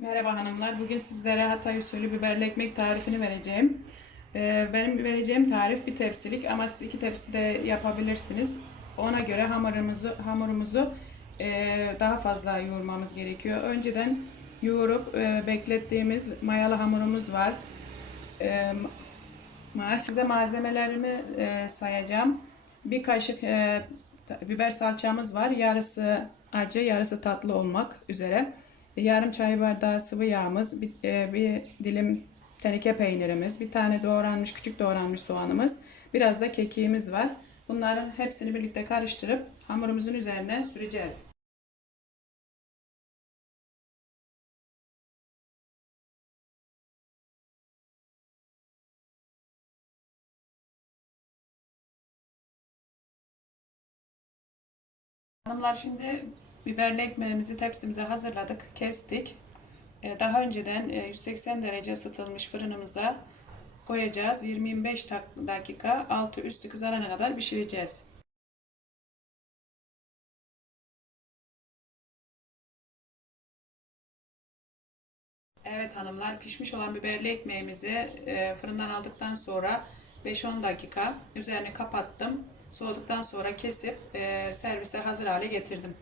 Merhaba hanımlar. Bugün sizlere Hatay usulü biberli ekmek tarifini vereceğim. Ee, Benim vereceğim tarif bir tepsilik ama siz iki tepsi de yapabilirsiniz. Ona göre hamurumuzu hamurumuzu e, daha fazla yoğurmamız gerekiyor. Önceden yoğurup e, beklettiğimiz mayalı hamurumuz var. E, Size malzemelerimi sayacağım. Bir kaşık biber salçamız var. Yarısı acı, yarısı tatlı olmak üzere. Yarım çay bardağı sıvı yağımız, bir, e, bir dilim teneke peynirimiz, bir tane doğranmış, küçük doğranmış soğanımız, biraz da kekiğimiz var. Bunların hepsini birlikte karıştırıp hamurumuzun üzerine süreceğiz. Hanımlar şimdi biberli ekmeğimizi tepsimize hazırladık, kestik. Ee, Daha önceden e, 180 derece ısıtılmış fırınımıza koyacağız. 20-25 tak- dakika altı üstü kızarana kadar pişireceğiz. Evet hanımlar pişmiş olan biberli ekmeğimizi e, fırından aldıktan sonra 5-10 dakika üzerini kapattım. Soğuduktan sonra kesip e, servise hazır hale getirdim.